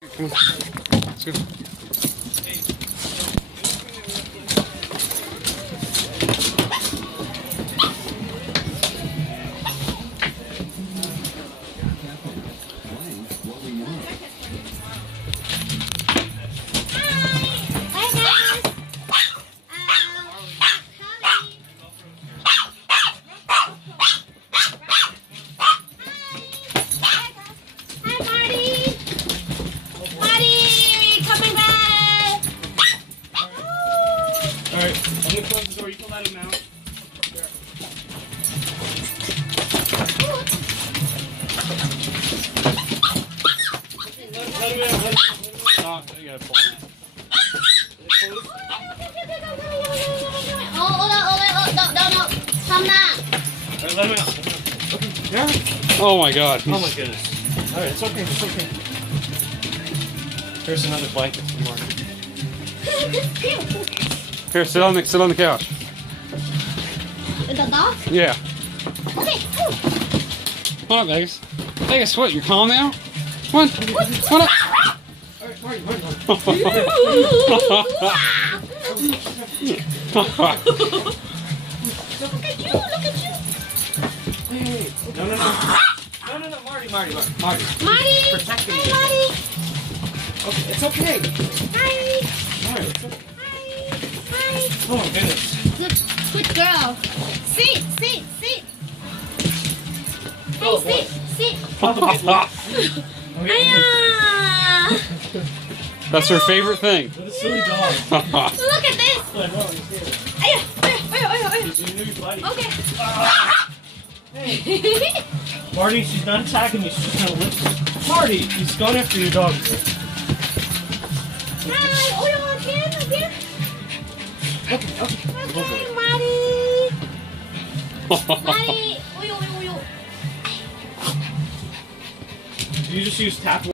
Come on. Let's go. Alright, I'm gonna close the door. You can let him out. Let him out. Oh, you gotta pull him out. No. Come now. Alright, let him out. Okay. Yeah? Oh my God. Oh my goodness. Alright, it's okay. It's okay. Here's another blanket for Marty. Here, sit on the couch. The dog? Yeah. Okay. Come on, Vegas. Vegas, what? You're calm now? Come on. Come on up. Alright, Marty. Look at you. Hey. No, Marty. Marty. Protecting me. Marty. Okay, it's okay. Hi. Alright, it's okay. Hi. Oh my goodness. Good girl. Sit. Oh, Hey, sit. Okay. Hiya. That's her favorite thing. What a silly dog. Look at this. I know, he's here. Hiya. He's your new buddy. Okay. Hey. Marty, she's not attacking you. She's just gonna lift. Marty, he's going after your dog. Hi. Again. Okay. Marty. You just use tap